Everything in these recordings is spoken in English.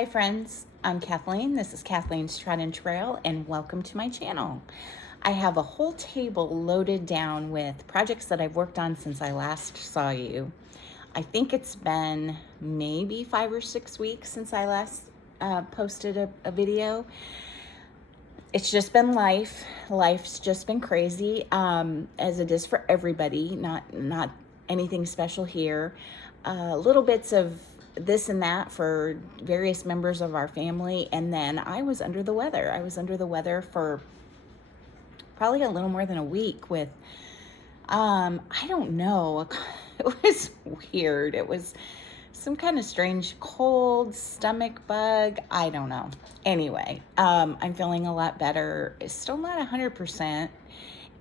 Hi friends, I'm Kathleen. This is Kathleen's Trodden Trail and welcome to my channel. I have a whole table loaded down with projects that I've worked on since I last saw you. I think it's been maybe 5 or 6 weeks since I last posted a video. It's just been life. Life's just been crazy, as it is for everybody. Not anything special here. Little bits of this and that for various members of our family, and then I was under the weather. I was under the weather for probably a little more than a week with, I don't know, it was weird. It was some kind of strange cold, stomach bug, I don't know. Anyway, I'm feeling a lot better. It's still not 100%.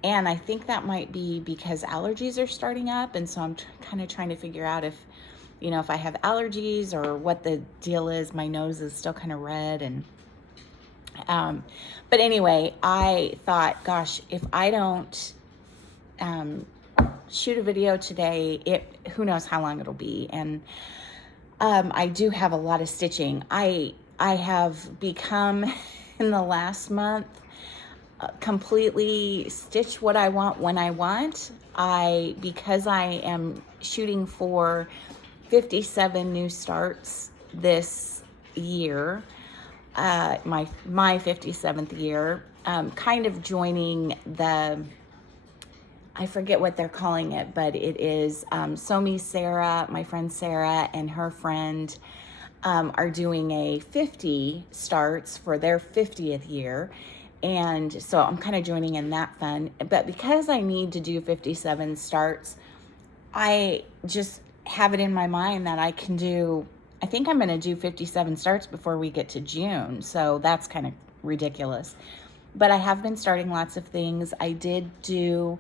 And I think that might be because allergies are starting up. And so I'm kind of trying to figure out if I have allergies or what the deal is. My nose is still kind of red. And, but anyway, I thought, gosh, if I don't, shoot a video today, who knows how long it'll be. And, I do have a lot of stitching. I have become in the last month, completely stitch what I want when I want. Because I am shooting for 57 new starts this year, my 57th year, kind of joining I forget what they're calling it, but it is Sarah, my friend Sarah and her friend are doing a 50 starts for their 50th year. And so I'm kind of joining in that fun. But because I need to do 57 starts, I just have it in my mind that I think I'm going to do 57 starts before we get to June. So that's kind of ridiculous. But I have been starting lots of things. I did do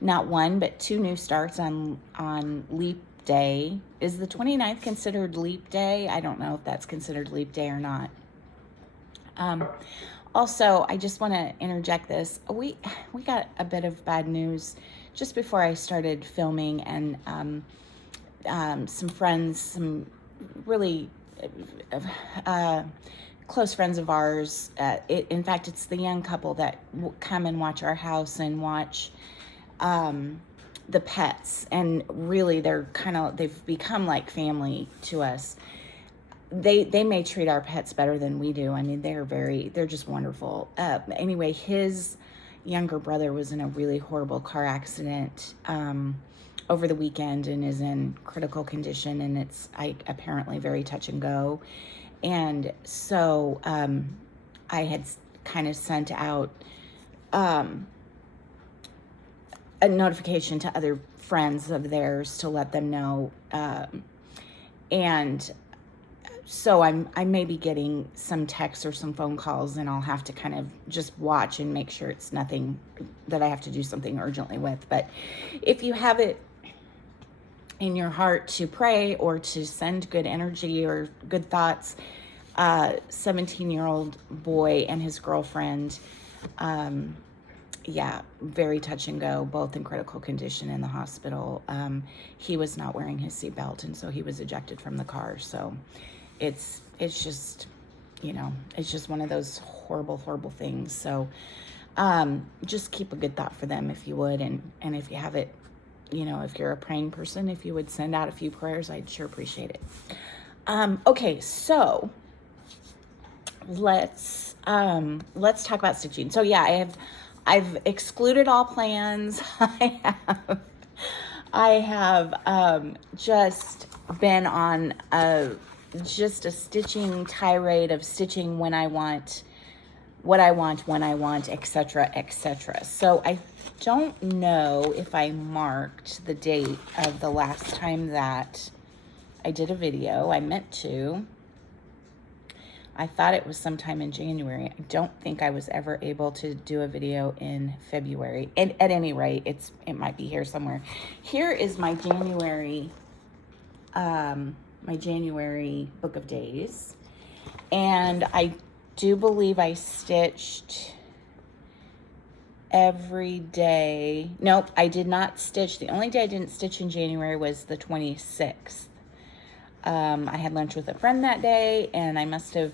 not one, but 2 new starts on Leap Day. Is the 29th considered Leap Day? I don't know if that's considered Leap Day or not. Also, I just want to interject this. We got a bit of bad news just before I started filming, and some friends, some really close friends of ours. In fact, it's the young couple that come and watch our house and watch the pets, and really they've become like family to us. They may treat our pets better than we do. I mean, they're just wonderful. Anyway, his younger brother was in a really horrible car accident over the weekend and is in critical condition, and it's apparently very touch and go. And so I had kind of sent out a notification to other friends of theirs to let them know, and so I may be getting some texts or some phone calls, and I'll have to kind of just watch and make sure it's nothing that I have to do something urgently with. But if you have it in your heart to pray or to send good energy or good thoughts, 17-year-old boy and his girlfriend, very touch and go, both in critical condition in the hospital. He was not wearing his seatbelt, and so he was ejected from the car. So it's just, it's just one of those horrible, horrible things. So just keep a good thought for them if you would. And if you have it, if you're a praying person, if you would send out a few prayers, I'd sure appreciate it. Okay, so let's talk about stitching. So yeah, I've excluded all plans. I have just been on just a stitching tirade of stitching when I want, what I want, when I want, etc., etc. So I don't know if I marked the date of the last time that I did a video. I meant to. I thought it was sometime in January. I don't think I was ever able to do a video in February. And at any rate, it might be here somewhere. Here is my January book of days. And I do believe I stitched every day. Nope, I did not stitch. The only day I didn't stitch in January was the 26th. I had lunch with a friend that day, and I must have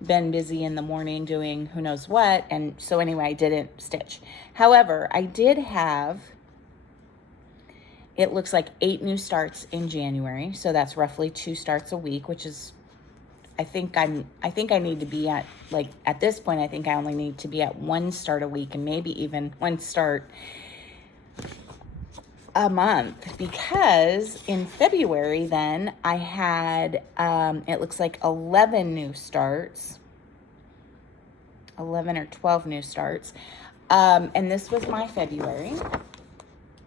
been busy in the morning doing who knows what. And so anyway, I didn't stitch. However, I did have, it looks like 8 new starts in January. So that's roughly 2 starts a week, which is, I think I need to be at, like, at this point, I think I only need to be at 1 start a week, and maybe even 1 start a month, because in February then I had, it looks like 11 new starts, 11 or 12 new starts. And this was my February.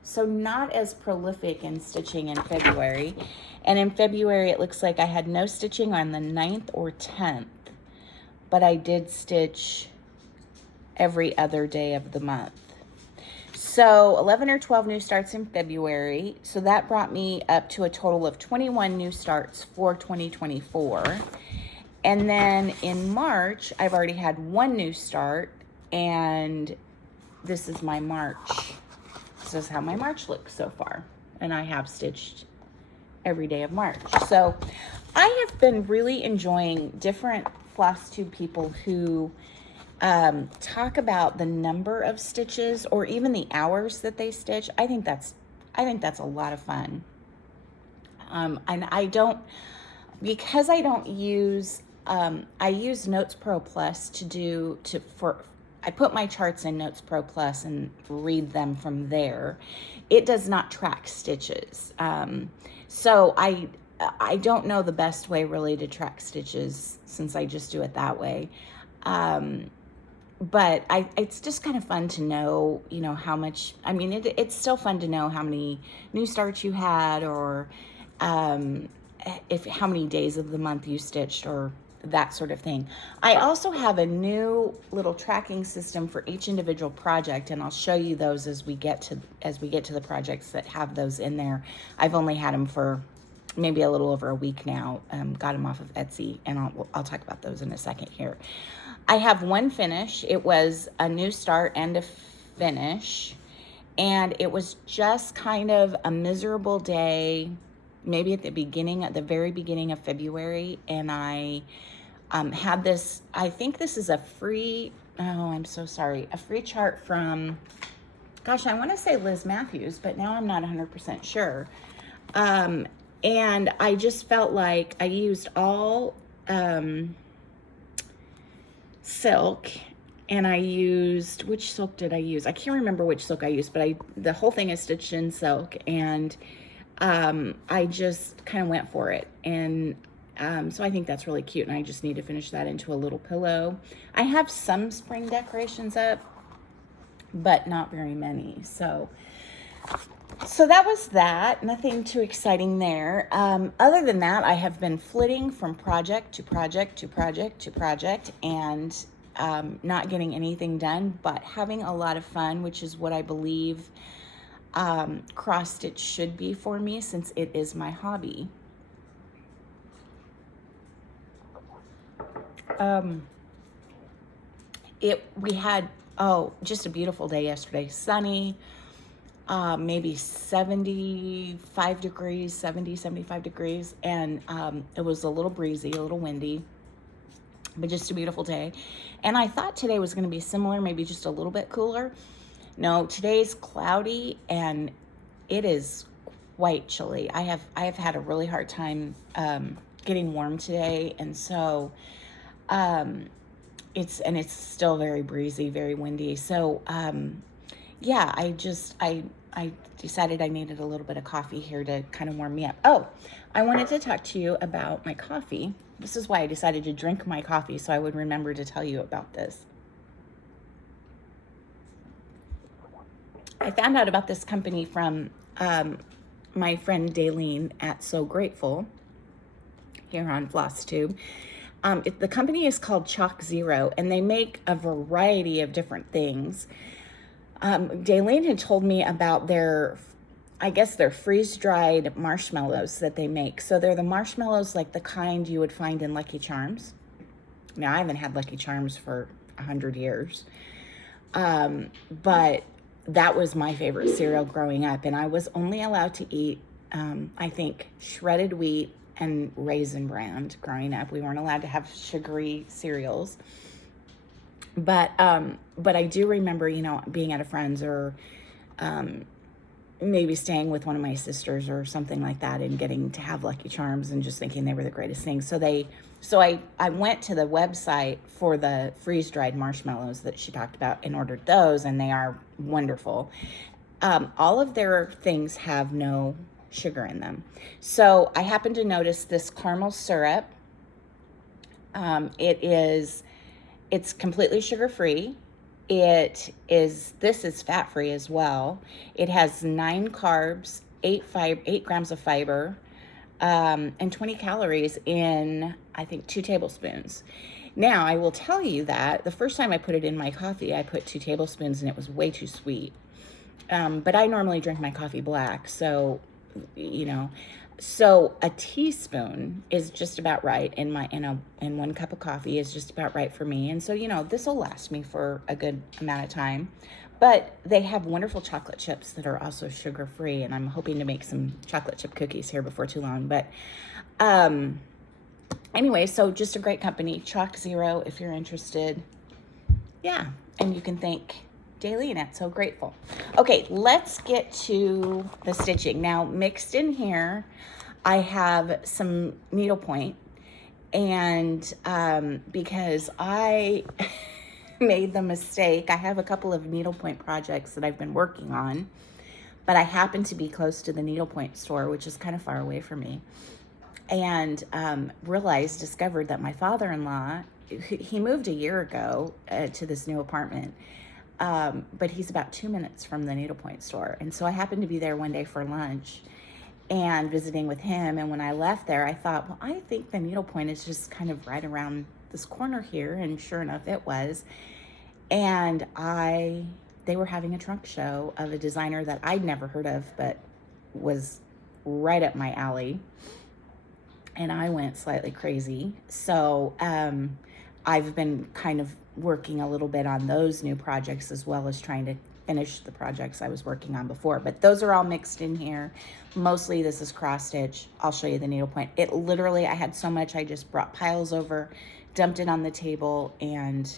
So not as prolific in stitching in February. And in February, it looks like I had no stitching on the 9th or 10th, but I did stitch every other day of the month. So 11 or 12 new starts in February. So that brought me up to a total of 21 new starts for 2024. And then in March, I've already had 1 new start, and this is my March. This is how my March looks so far. And I have stitched every day of March. So I have been really enjoying different floss tube people who talk about the number of stitches or even the hours that they stitch. I think that's a lot of fun. And I don't, because I don't use, I use Notes Pro Plus I put my charts in Notes Pro Plus and read them from there. It does not track stitches. So I don't know the best way really to track stitches, since I just do it that way. But it's just kind of fun to know, how much, I mean, it's still fun to know how many new starts you had, or how many days of the month you stitched, or that sort of thing. I also have a new little tracking system for each individual project, and I'll show you those as we get to the projects that have those in there. I've only had them for maybe a little over a week now. Got them off of Etsy, and I'll talk about those in a second here. I have 1 finish. It was a new start and a finish, and it was just kind of a miserable day, maybe at the very beginning of February, and I had this, I think this is a free chart from, gosh, I want to say Liz Matthews, but now I'm not 100% sure. And I just felt like I used all silk, and I used, which silk did I use? I can't remember which silk I used, but the whole thing is stitched in silk, and I just kind of went for it. And so I think that's really cute, and I just need to finish that into a little pillow. I have some spring decorations up, but not very many. So that was that. Nothing too exciting there. Other than that, I have been flitting from project to project to project to project, and not getting anything done, but having a lot of fun, which is what I believe cross stitch should be for me, since it is my hobby. We had just a beautiful day yesterday. Sunny, maybe 75 degrees, and it was a little breezy, a little windy, but just a beautiful day. And I thought today was going to be similar, maybe just a little bit cooler. No, today's cloudy, and it is quite chilly. I have had a really hard time getting warm today, and so it's still very breezy, very windy. So yeah, I decided I needed a little bit of coffee here to kind of warm me up. Oh, I wanted to talk to you about my coffee. This is why I decided to drink my coffee, so I would remember to tell you about this. I found out about this company from my friend Kathleen at So Grateful here on FlossTube. The company is called Chalk Zero, and they make a variety of different things. Kathleen had told me about their freeze-dried marshmallows that they make. So they're the marshmallows like the kind you would find in Lucky Charms. Now, I haven't had Lucky Charms for 100 years. But that was my favorite cereal growing up, and I was only allowed to eat, I think, shredded wheat and Raisin Bran growing up. We weren't allowed to have sugary cereals. But I do remember, being at a friend's or maybe staying with one of my sisters or something like that and getting to have Lucky Charms and just thinking they were the greatest thing. So I went to the website for the freeze-dried marshmallows that she talked about and ordered those, and they are wonderful. All of their things have no sugar in them. So I happened to notice this caramel syrup. It's completely sugar-free. This is fat-free as well. It has 9 carbs, 8 grams of fiber, and 20 calories in, I think, 2 tablespoons. Now, I will tell you that the first time I put it in my coffee, I put 2 tablespoons and it was way too sweet. But I normally drink my coffee black, so, so a teaspoon is just about right in 1 cup of coffee is just about right for me. And so, this will last me for a good amount of time. But they have wonderful chocolate chips that are also sugar-free, and I'm hoping to make some chocolate chip cookies here before too long. But anyway, so just a great company. Chalk Zero, if you're interested. Yeah, and you can thank Daily Net, so grateful. Okay, let's get to the stitching. Now, mixed in here, I have some needlepoint, and because I made the mistake, I have a couple of needlepoint projects that I've been working on, but I happen to be close to the needlepoint store, which is kind of far away from me, and discovered that my father-in-law, he moved a year ago to this new apartment, but he's about 2 minutes from the needlepoint store. And so I happened to be there one day for lunch and visiting with him. And when I left there, I thought, well, I think the needlepoint is just kind of right around this corner here. And sure enough, it was. And they were having a trunk show of a designer that I'd never heard of, but was right up my alley. And I went slightly crazy. So I've been kind of working a little bit on those new projects as well as trying to finish the projects I was working on before. But those are all mixed in here. Mostly this is cross stitch. I'll show you the needlepoint. It literally, I had so much, I just brought piles over, dumped it on the table, and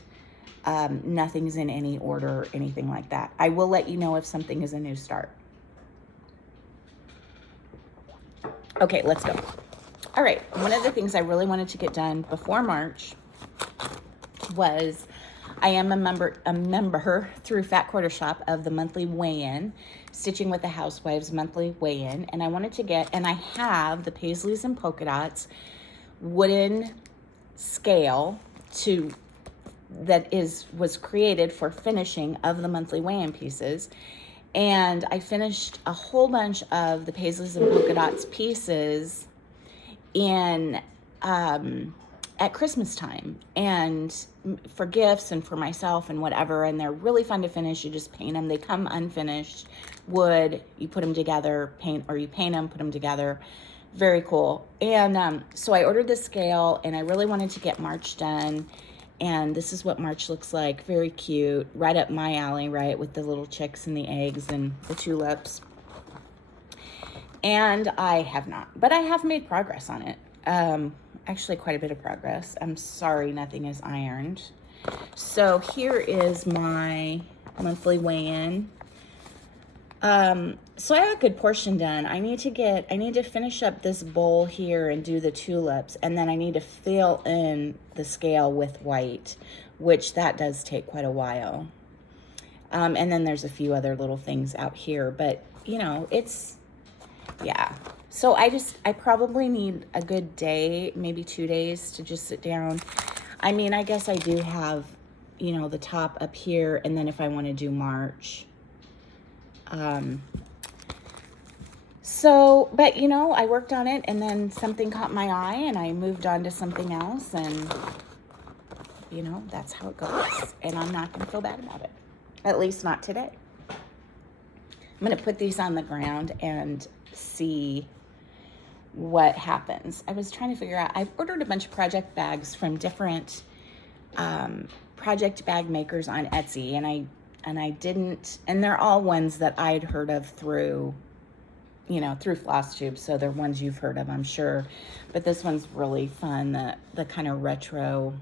nothing's in any order or anything like that. I will let you know if something is a new start. Okay, let's go. All right, one of the things I really wanted to get done before March was I am a member through Fat Quarter Shop of the monthly weigh-in, Stitching with the Housewives monthly weigh-in, and I wanted to get, and I have the Paisleys and Polka Dots wooden scale was created for finishing of the monthly weigh-in pieces, and I finished a whole bunch of the Paisleys and Polka Dots pieces in at Christmas time, and for gifts and for myself and whatever, and they're really fun to finish. You just paint them. They come unfinished wood. You put them together, paint them, put them together. Very cool. And so I ordered the scale, and I really wanted to get March done, and this is what March looks like. Very cute, right up my alley, right, with the little chicks and the eggs and the tulips. And I have not, but I have made progress on it. Actually quite a bit of progress. I'm sorry nothing is ironed. So here is my monthly weigh-in. So I have a good portion done. I need to finish up this bowl here and do the tulips, and then I need to fill in the scale with white, which that does take quite a while. And then there's a few other little things out here, but yeah. So I probably need a good day, maybe 2 days to just sit down. I mean, I guess I do have, the top up here, and then if I want to do March. But I worked on it, and then something caught my eye, and I moved on to something else, and, that's how it goes. And I'm not going to feel bad about it. At least not today. I'm going to put these on the ground and see what happens. I was trying to figure out, I've ordered a bunch of project bags from different project bag makers on Etsy, and I didn't, and they're all ones that I'd heard of through through floss tubes. So they're ones you've heard of, I'm sure. But this one's really fun. The kind of retro,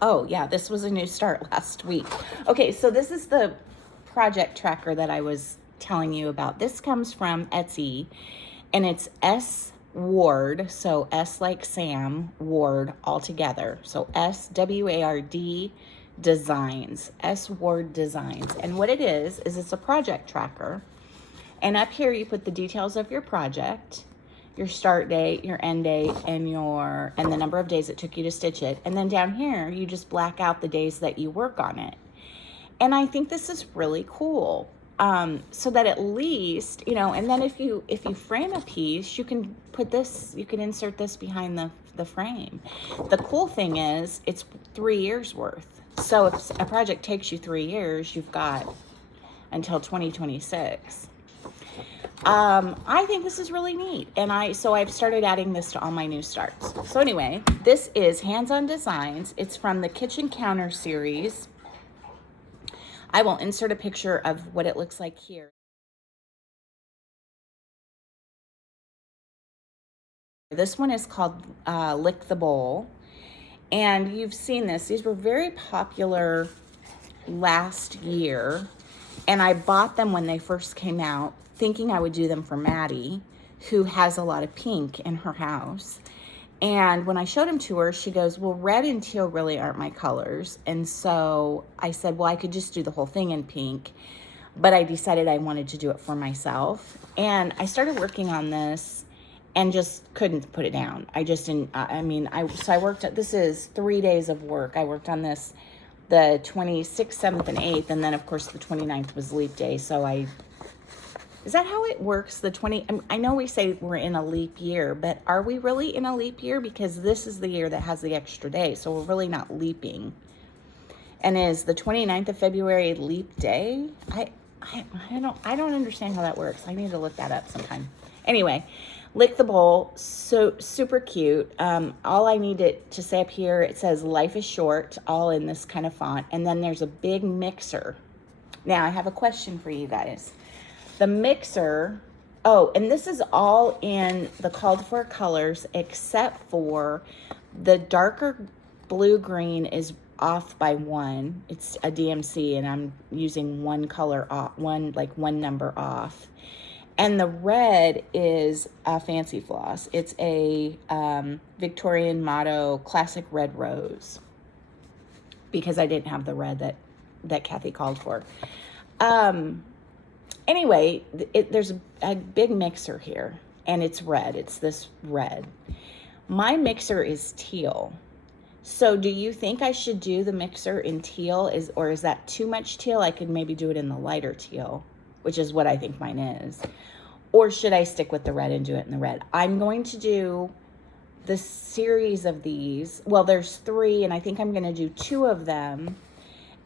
oh yeah, this was a new start last week. Okay, so this is the project tracker that I was telling you about. This comes from Etsy, and it's S Ward, so S like Sam, Ward all together. So SWARD Designs, S Ward Designs. And what it is it's a project tracker. And up here you put the details of your project, your start date, your end date, and the number of days it took you to stitch it. And then down here you just black out the days that you work on it. And I think this is really cool. So that at least, and then if you frame a piece, you can insert this behind the frame. The cool thing is it's 3 years worth. So if a project takes you 3 years, you've got until 2026. I think this is really neat. And so I've started adding this to all my new starts. So anyway, this is Hands-On Designs. It's from the Kitchen Counter series. I will insert a picture of what it looks like here. This one is called Lick the Bowl. And you've seen this. These were very popular last year. And I bought them when they first came out, thinking I would do them for Maddie, who has a lot of pink in her house. And when I showed them to her, she goes, well, red and teal really aren't my colors. And so I said, well, I could just do the whole thing in pink. But I decided I wanted to do it for myself. And I started working on this and just couldn't put it down. I just didn't, so I worked at, this is 3 days of work. I worked on this the 26th, 7th, and 8th. And then, of course, the 29th was leap day. So is that how it works? I know we say we're in a leap year, but are we really in a leap year? Because this is the year that has the extra day, so we're really not leaping. And is the 29th of February leap day? I don't understand how that works. I need to look that up sometime. Anyway, Lick the Bowl, so super cute. All I needed to say up here, it says life is short, all in this kind of font. And then there's a big mixer. Now I have a question for you guys. The mixer, and this is all in the called for colors, except for the darker blue-green is off by 1. It's a DMC, and I'm using one color off, one number off. And the red is a fancy floss. It's a Victorian Motto Classic Red Rose, because I didn't have the red that Kathy called for. Anyway, there's a big mixer here, and it's red. It's this red. My mixer is teal. So do you think I should do the mixer in teal, or is that too much teal? I could maybe do it in the lighter teal, which is what I think mine is. Or should I stick with the red and do it in the red? I'm going to do the series of these. Well, there's 3, and I think I'm going to do 2 of them.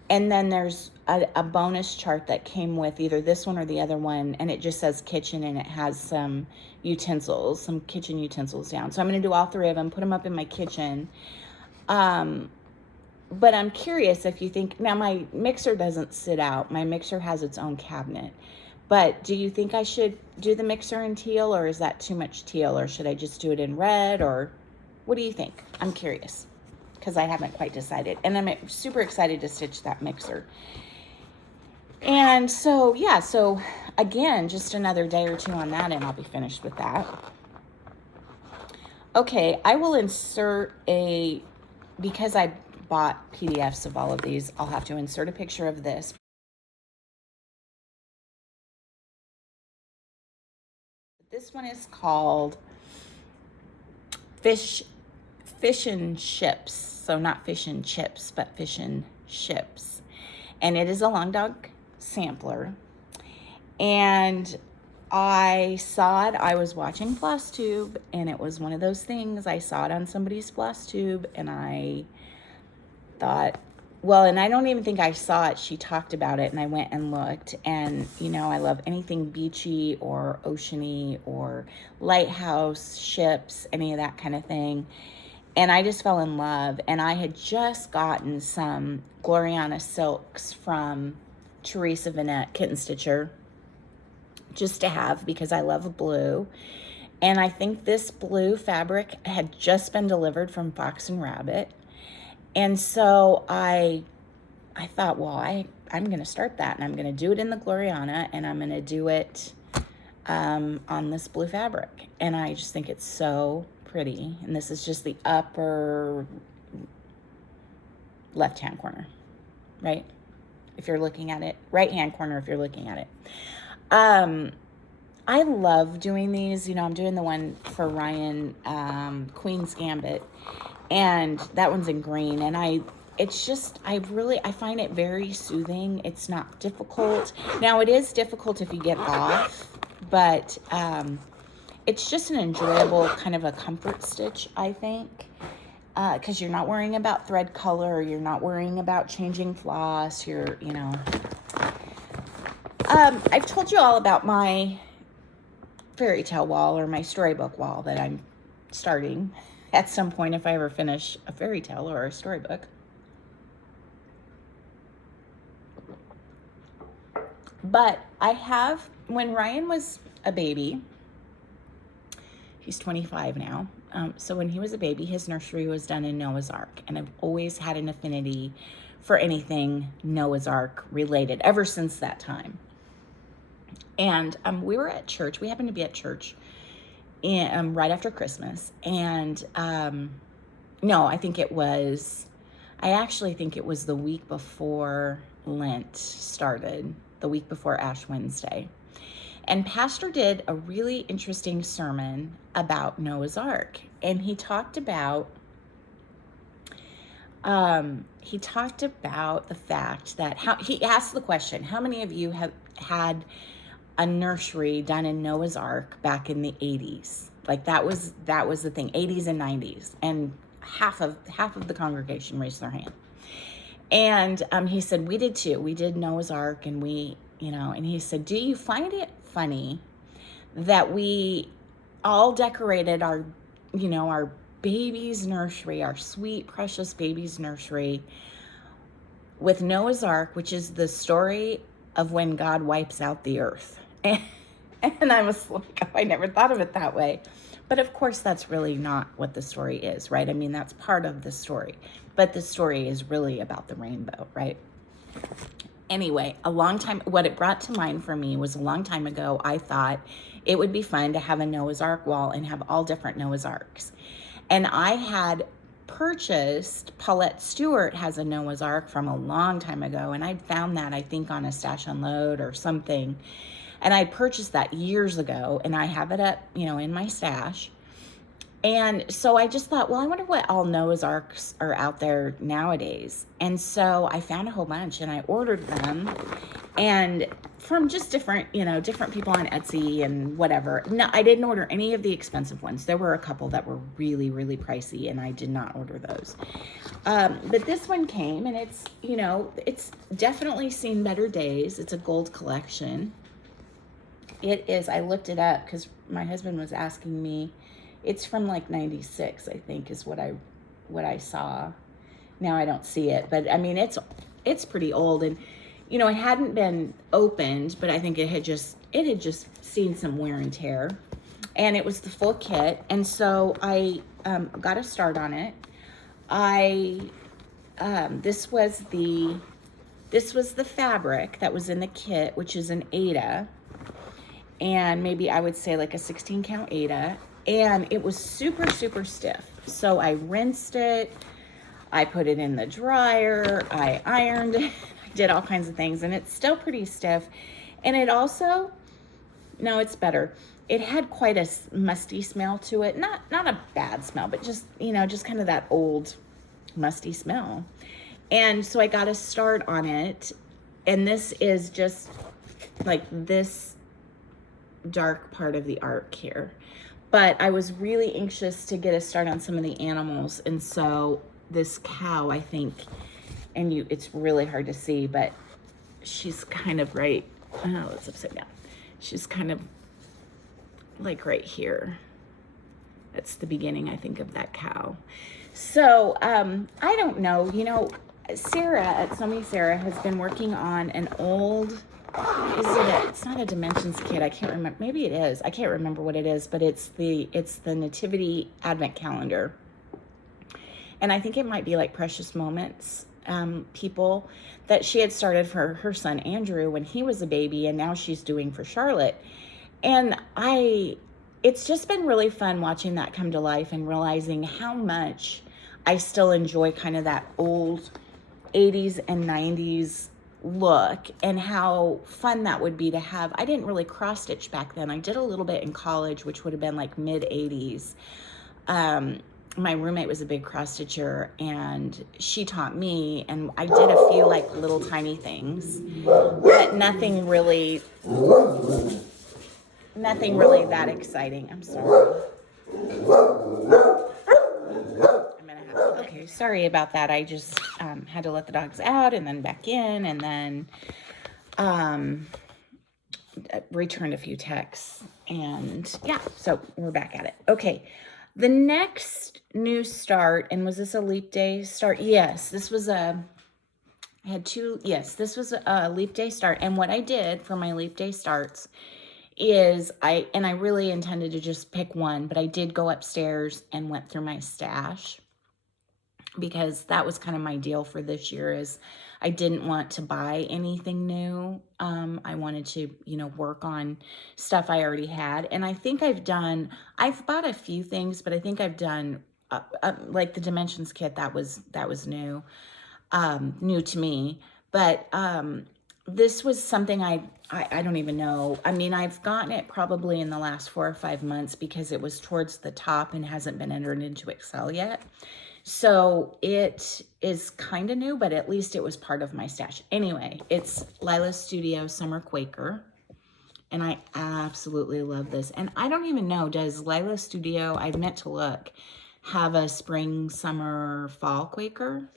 And then there's a bonus chart that came with either this one or the other one, and it just says kitchen, and it has some kitchen utensils down. So I'm going to do all 3 of them, put them up in my kitchen. But I'm curious if you think, now my mixer doesn't sit out. My mixer has its own cabinet. But do you think I should do the mixer in teal, or is that too much teal, or should I just do it in red, or what do you think? I'm curious, because I haven't quite decided. And I'm super excited to stitch that mixer. And so, yeah, so again, just another day or 2 on that, and I'll be finished with that. Okay, I will insert because I bought PDFs of all of these, I'll have to insert a picture of this. This one is called Fish and Chips. So not fish and chips, but fish and chips. And it is a long dog sampler. And I saw it, I was watching Floss Tube, and it was one of those things. I saw it on somebody's Floss Tube, and I thought, well, and I don't even think I saw it. She talked about it, and I went and looked. And, I love anything beachy or oceany or lighthouse, ships, any of that kind of thing. And I just fell in love. And I had just gotten some Gloriana silks from Teresa Kitten Stitcher, just to have because I love blue. And I think this blue fabric had just been delivered from Fox and Rabbit. And so I thought, well, I'm going to start that, and I'm going to do it in the Gloriana, and I'm going to do it on this blue fabric. And I just think it's so pretty. And this is just the upper left-hand corner, right? If you're looking at it, right-hand corner if you're looking at it. I love doing these. You know, I'm doing the one for Ryan, Queen's Gambit, and that one's in green. And I find it very soothing. It's not difficult. Now, it is difficult if you get off, but it's just an enjoyable kind of a comfort stitch, I think, because you're not worrying about thread color, you're not worrying about changing floss, I've told you all about my fairy tale wall or my storybook wall that I'm starting at some point if I ever finish a fairy tale or a storybook. But I have, when Ryan was a baby, he's 25 now, so when he was a baby, his nursery was done in Noah's Ark, and I've always had an affinity for anything Noah's Ark related ever since that time. And we were at church. We happened to be at church right after Christmas. And no, I actually think it was the week before Lent started, the week before Ash Wednesday. And Pastor did a really interesting sermon about Noah's Ark. And he talked about the fact that he asked the question, how many of you have had a nursery done in Noah's Ark back in the 80s? Like that was the thing, 80s and 90s. And half of the congregation raised their hand. And he said, we did too. We did Noah's Ark, and and he said, do you find it funny that we all decorated our baby's nursery, our sweet, precious baby's nursery with Noah's Ark, which is the story of when God wipes out the earth? And I was like, oh, I never thought of it that way. But of course, that's really not what the story is, right? I mean, that's part of the story. But the story is really about the rainbow, right? Anyway, what it brought to mind for me was a long time ago, I thought it would be fun to have a Noah's Ark wall and have all different Noah's Arks. And I had purchased, Paulette Stewart has a Noah's Ark from a long time ago, and I'd found that, I think, on a Stash Unload or something. And I purchased that years ago, and I have it up, in my stash. And so I just thought, well, I wonder what all Noah's Arks are out there nowadays. And so I found a whole bunch, and I ordered them, and from just different people on Etsy and whatever. No, I didn't order any of the expensive ones. There were a couple that were really, really pricey, and I did not order those. But this one came, and it's definitely seen better days. It's a gold collection. It is, I looked it up because my husband was asking me. It's from like 96, I think, is what I saw. Now I don't see it, but I mean, it's pretty old, and it hadn't been opened, but I think it had just seen some wear and tear, and it was the full kit. And so I got a start on it. This was the fabric that was in the kit, which is an Aida, and maybe I would say like a 16 count Aida. And it was super, super stiff. So I rinsed it, I put it in the dryer, I ironed it, I did all kinds of things, and it's still pretty stiff. And it also, no, it's better. It had quite a musty smell to it. Not a bad smell, but just kind of that old musty smell. And so I got a start on it. And this is just like this dark part of the arc here. But I was really anxious to get a start on some of the animals. And so this cow, I think, and it's really hard to see, but she's kind of right. Oh, it's upside down. She's kind of like right here. That's the beginning, I think, of that cow. So I don't know, Sarah at Snowy Sarah has been working on an old, it's not a Dimensions kit. I can't remember. Maybe it is. I can't remember what it is, but it's the Nativity Advent Calendar. And I think it might be like Precious Moments people that she had started for her son Andrew when he was a baby, and now she's doing for Charlotte. And it's just been really fun watching that come to life and realizing how much I still enjoy kind of that old 80s and 90s look, and how fun that would be to have. I didn't really cross stitch back then. I did a little bit in college, which would have been like mid 80s. My roommate was a big cross stitcher, and she taught me, and I did a few like little tiny things, but nothing really that exciting. I'm sorry. Okay, sorry about that. I just had to let the dogs out and then back in, and then returned a few texts, and yeah, so we're back at it. Okay, the next new start, and was this a leap day start? Yes, this was a leap day start. And what I did for my leap day starts is I really intended to just pick one, but I did go upstairs and went through my stash, because that was kind of my deal for this year. Is I didn't want to buy anything new. I wanted to, work on stuff I already had. And I think I've bought a few things, but I think I've done like the Dimensions kit, that was new, new to me. But this was something I don't even know. I mean, I've gotten it probably in the last 4 or 5 months, because it was towards the top and hasn't been entered into Excel yet. So it is kind of new, but at least it was part of my stash. Anyway, it's Lila's Studio Summer Quaker, and I absolutely love this. And I don't even know, does Lila's Studio, I meant to look, have a spring, summer, fall Quaker?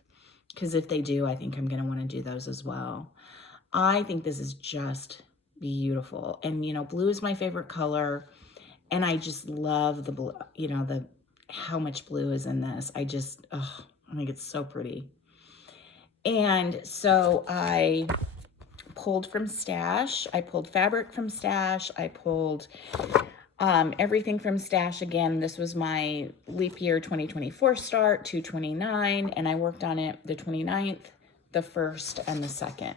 Because if they do, I think I'm going to want to do those as well. I think this is just beautiful. And, blue is my favorite color, and I just love the blue, how much blue is in this. I think it's so pretty. And so I pulled from stash. I pulled fabric from stash. I pulled everything from stash again. This was my leap year 2024 start, 2/29, and I worked on it the 29th, the 1st, and the 2nd.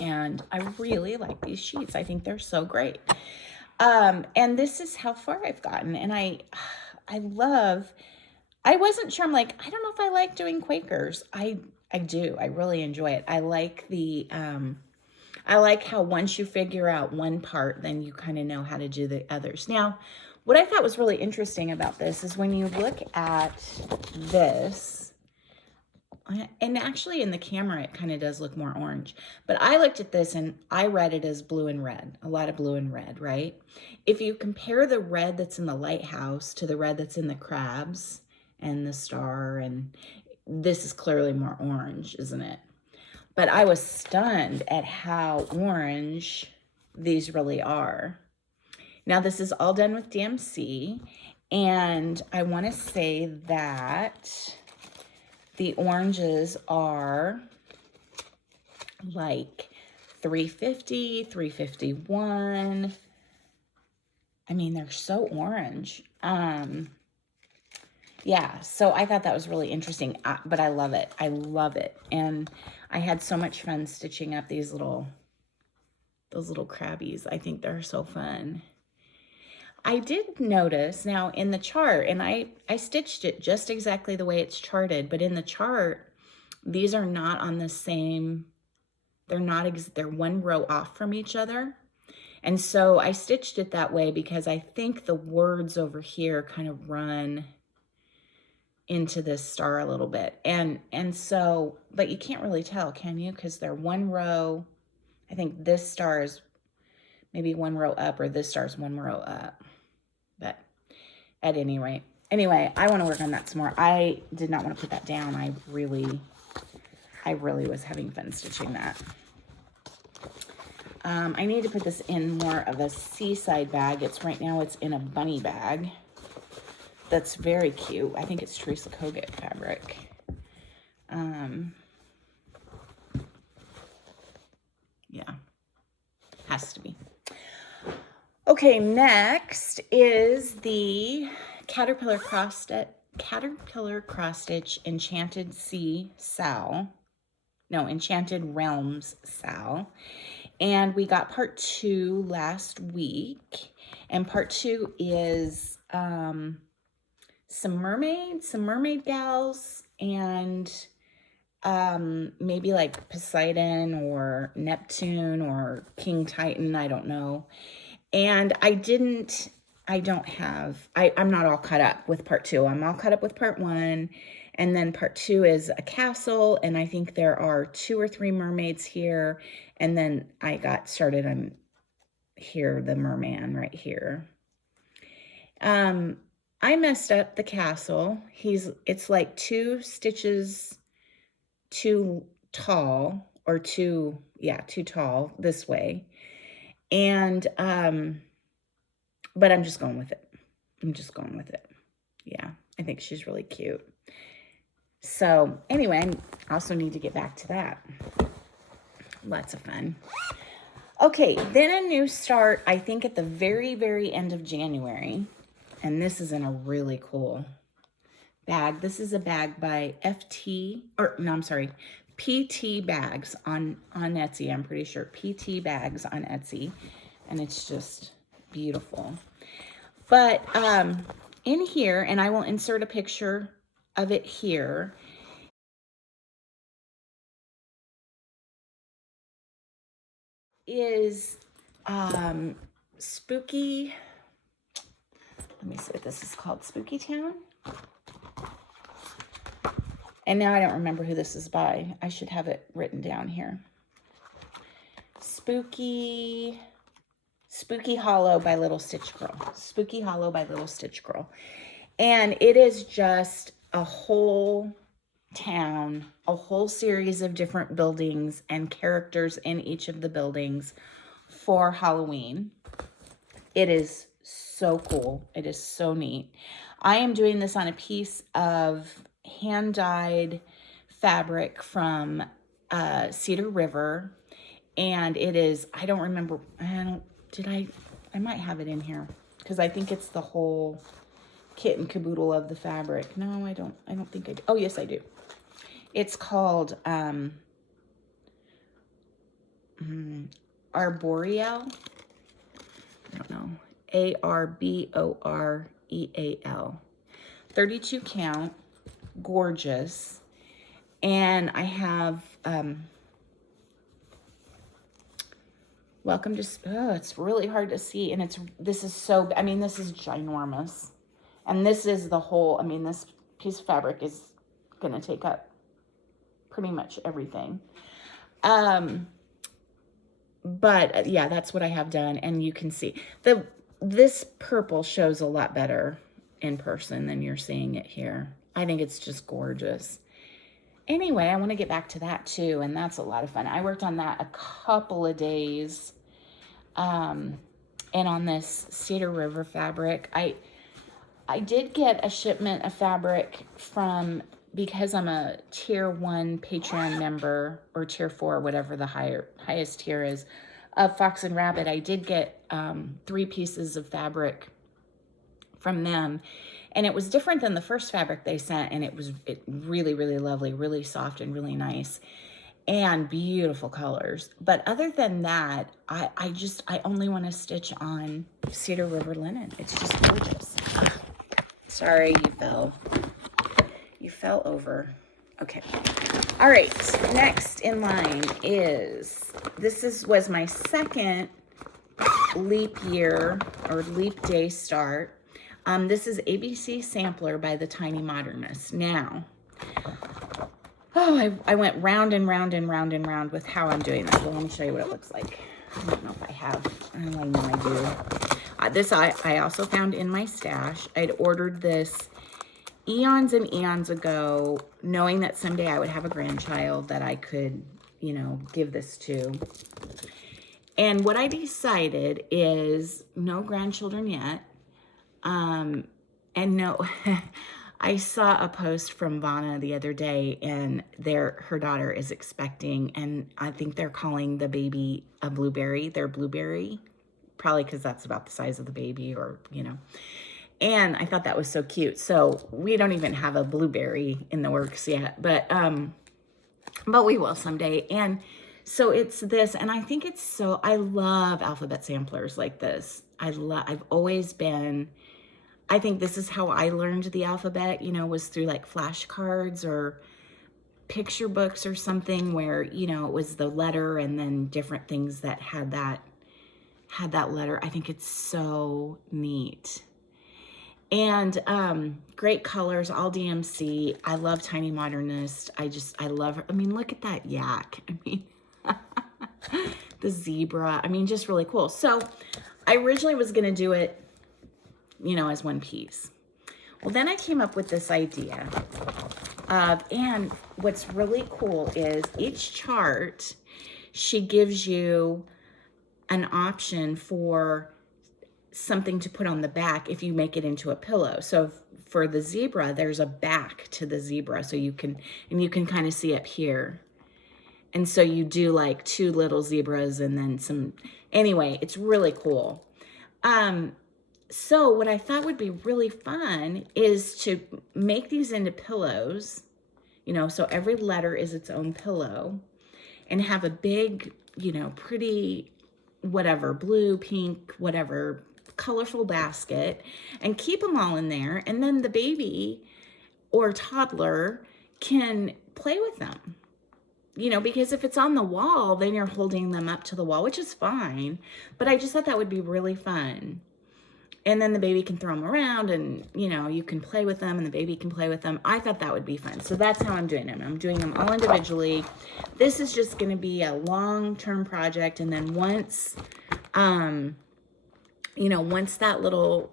And I really like these sheets. I think they're so great. And this is how far I've gotten. And I wasn't sure. I'm like, I don't know if I like doing Quakers. I do. I really enjoy it. I like I like how once you figure out one part, then you kind of know how to do the others. Now, what I thought was really interesting about this is when you look at this, and actually in the camera, it kind of does look more orange, but I looked at this and I read it as blue and red, a lot of blue and red, right? If you compare the red that's in the lighthouse to the red that's in the crabs and the star, and this is clearly more orange, isn't it? But I was stunned at how orange these really are. Now, this is all done with DMC, and I want to say that the oranges are like $3.50, $3.51. I mean, they're so orange. Yeah, so I thought that was really interesting, but I love it. I love it. And I had so much fun stitching up those little crabbies. I think they're so fun. I did notice now in the chart, and I stitched it just exactly the way it's charted, but in the chart, these are not on the same, they're one row off from each other. And so I stitched it that way because I think the words over here kind of run into this star a little bit. And so, but you can't really tell, can you? Because they're one row. I think this star is maybe one row up, or this star is one row up. But at any rate, anyway, I want to work on that some more. I did not want to put that down. I really was having fun stitching that. I need to put this in more of a seaside bag. Right now it's in a bunny bag. That's very cute. I think it's Teresa Kogut fabric. Yeah, has to be. Okay, next is the Caterpillar Cross Stitch Enchanted Enchanted Realms Sal. And we got part 2 last week. And part 2 is some mermaid gals, and maybe like Poseidon or Neptune or King Titan, I don't know. And I'm not all caught up with part 2. I'm all caught up with part 1. And then part 2 is a castle. And I think there are 2 or 3 mermaids here. And then I got started on here, the merman right here. I messed up the castle. It's like 2 stitches too tall, or too tall this way. And, but I'm just going with it. Yeah, I think she's really cute. So anyway, I also need to get back to that. Lots of fun. Okay, then a new start, I think at the very, very end of January. And this is in a really cool bag. This is a bag by PT Bags on Etsy. I'm pretty sure PT Bags on Etsy. And it's just beautiful. But in here, and I will insert a picture of it here, is spooky. Let me see what this is called. Spooky Town. And now I don't remember who this is by. I should have it written down here. Spooky Hollow by Little Stitch Girl. Spooky Hollow by Little Stitch Girl. And it is just a whole town, a whole series of different buildings and characters in each of the buildings for Halloween. It is so cool. It is so neat. I am doing this on a piece of hand-dyed fabric from Cedar River. And it is, I don't remember, I might have it in here, because I think it's the whole kit and caboodle of the fabric. No, I don't think I do. Oh, yes, I do. It's called Arboreal. I don't know. Arboreal. 32 count. Gorgeous. And I have welcome to, it's really hard to see. And this is ginormous. And this is the whole, this piece of fabric is going to take up pretty much everything. But yeah, that's what I have done. And you can see this purple shows a lot better in person than you're seeing it here. I think it's just gorgeous. Anyway, I want to get back to that too. And that's a lot of fun. I worked on that a couple of days. And on this Cedar River fabric, I did get a shipment of fabric from, because I'm a tier 1 Patreon member, or tier 4, whatever the highest tier is, of Fox and Rabbit. I did get 3 pieces of fabric from them, and it was different than the first fabric they sent, and it was really, really lovely, really soft and really nice, and beautiful colors. But other than that, I only want to stitch on Cedar River linen. It's just gorgeous. Sorry, you fell over. Okay. All right. Next in line was my second leap year or leap day start. This is ABC Sampler by the Tiny Modernist. Now, I went round and round and round and round with how I'm doing this. Well, let me show you what it looks like. I don't know if I have. I know I do. This I also found in my stash. I'd ordered this eons and eons ago, knowing that someday I would have a grandchild that I could, give this to. And what I decided is no grandchildren yet. And no, I saw a post from Vanna the other day, and her daughter is expecting, and I think they're calling the baby a blueberry. They're blueberry, probably because that's about the size of the baby, or, you know. And I thought that was so cute. So we don't even have a blueberry in the works yet, but we will someday. And so it's this, and I think it's so, I love alphabet samplers like this. I've always been, I think this is how I learned the alphabet, you know, was through like flashcards or picture books or something where, you know, it was the letter and then different things that had that letter. I think it's so neat. And great colors, all DMC. I love Tiny Modernist. I love her. I mean, look at that yak. I mean, the zebra. I mean, just really cool. So I originally was going to do it, you know, as one piece. Well, then I came up with this idea. And what's really cool is each chart, she gives you an option for something to put on the back if you make it into a pillow. So for the zebra, there's a back to the zebra. So you can kind of see up here. And so you do like 2 little zebras and then some, anyway, it's really cool. So what I thought would be really fun is to make these into pillows, you know, so every letter is its own pillow, and have a big, you know, pretty, whatever, blue, pink, whatever, colorful basket, and keep them all in there. And then the baby or toddler can play with them, you know, because if it's on the wall, then you're holding them up to the wall, which is fine. But I just thought that would be really fun. And then the baby can throw them around, and, you know, you can play with them and the baby can play with them. I thought that would be fun. So that's how I'm doing them. I'm doing them all individually. This is just going to be a long-term project. And then once, you know, once that little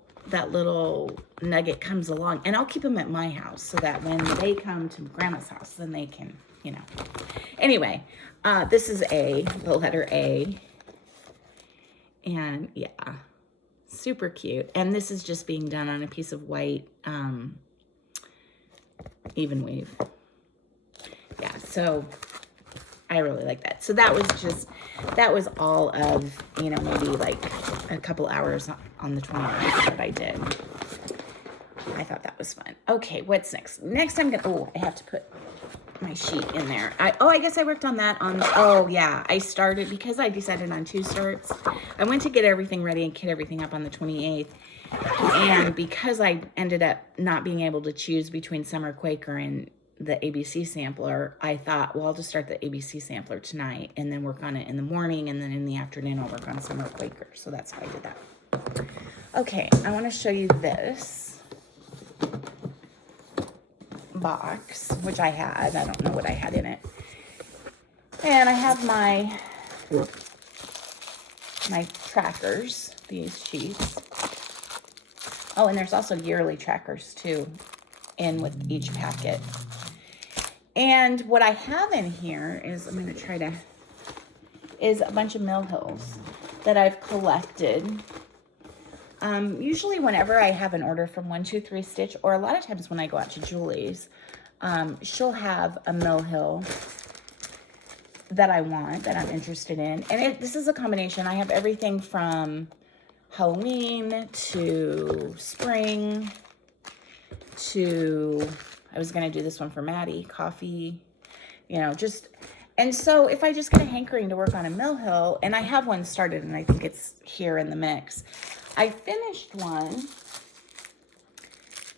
nugget comes along, and I'll keep them at my house so that when they come to Grandma's house, then they can, you know. Anyway, this is the letter A. And yeah. Super cute. And this is just being done on a piece of white even weave. Yeah, so I really like that. So that was all of, you know, maybe like a couple hours on the 29th that I did. I thought that was fun. Okay, what's next? Next I'm gonna, I have to put my sheet in there. I guess I worked on that on, I started, because I decided on 2 starts. I went to get everything ready and kit everything up on the 28th. And because I ended up not being able to choose between Summer Quaker and the ABC sampler, I thought, well, I'll just start the ABC sampler tonight and then work on it in the morning, and then in the afternoon I'll work on Summer Quaker. So that's how I did that. Okay, I want to show you this box, which I had. I don't know what I had in it. And I have my trackers, these sheets. Oh, and there's also yearly trackers too in with each packet. And what I have in here is, I'm going to try to, is a bunch of mill hills that I've collected. Usually whenever I have an order from 123 Stitch, or a lot of times when I go out to Julie's, she'll have a mill hill that I want, that I'm interested in. And this is a combination. I have everything from Halloween to spring to, I was going to do this one for Maddie, coffee, you know, just, and so if I just get a hankering to work on a mill hill, and I have one started and I think it's here in the mix. I finished one,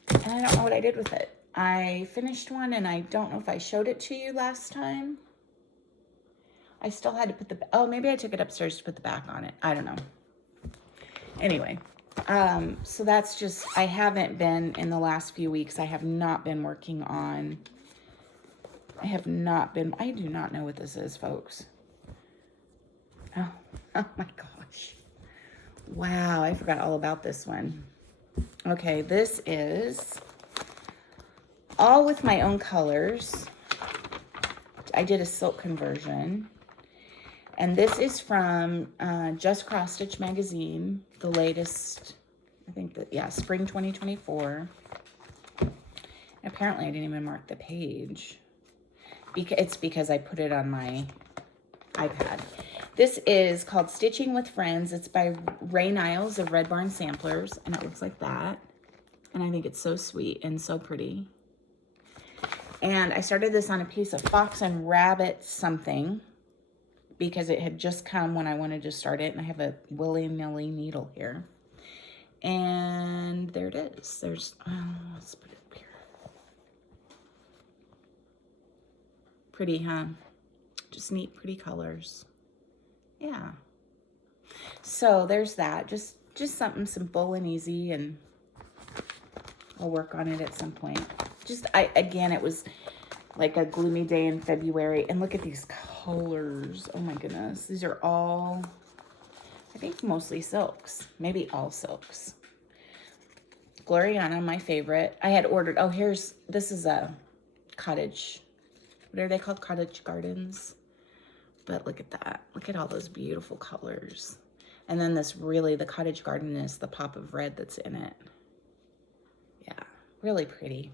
and I don't know what I did with it. I finished one, and I don't know if I showed it to you last time. I still had to put maybe I took it upstairs to put the back on it. I don't know. Anyway, so that's just, I haven't been, in the last few weeks, I have not been working on, I do not know what this is, folks. Oh my gosh. Wow, I forgot all about this one. Okay, this is all with my own colors. I did a silk conversion. And this is from Just Cross Stitch magazine, the latest, I think that, yeah, spring 2024. Apparently I didn't even mark the page. It's because I put it on my iPad. This is called Stitching with Friends. It's by Ray Niles of Red Barn Samplers, and it looks like that. And I think it's so sweet and so pretty. And I started this on a piece of Fox and Rabbit something because it had just come when I wanted to start it, and I have a willy-nilly needle here. And there it is. There's, let's put it up here. Pretty, huh? Just neat, pretty colors. Yeah. So there's that. Just something simple and easy, and I'll work on it at some point. Again, it was like a gloomy day in February, and look at these colors. Oh my goodness. These are all, I think, mostly silks. Maybe all silks. Gloriana, my favorite. I had ordered, this is a cottage. What are they called? Cottage gardens. But look at that. Look at all those beautiful colors. And then the cottage garden is the pop of red that's in it. Yeah, really pretty.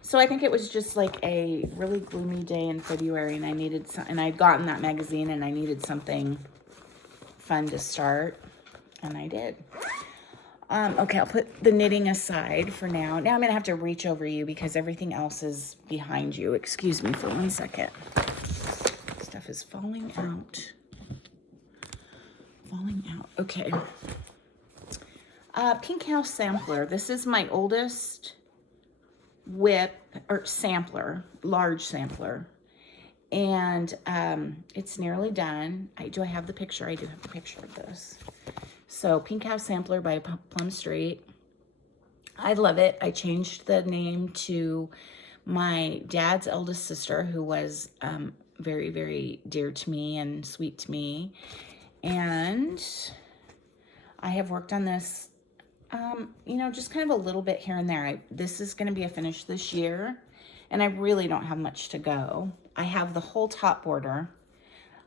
So I think it was just like a really gloomy day in February, and I needed and I'd gotten that magazine, and I needed something fun to start, and I did. Okay, I'll put the knitting aside for now. Now I'm gonna have to reach over you because everything else is behind you. Excuse me for 1 second. Stuff is falling out. Okay. Pink House Sampler. This is my oldest sampler, large sampler. And it's nearly done. Do I have the picture? I do have the picture of this. So Pink House Sampler by Plum Street. I love it. I changed the name to my dad's eldest sister, who was very, very dear to me and sweet to me. And I have worked on this, just kind of a little bit here and there. This is going to be a finish this year, and I really don't have much to go. I have the whole top border.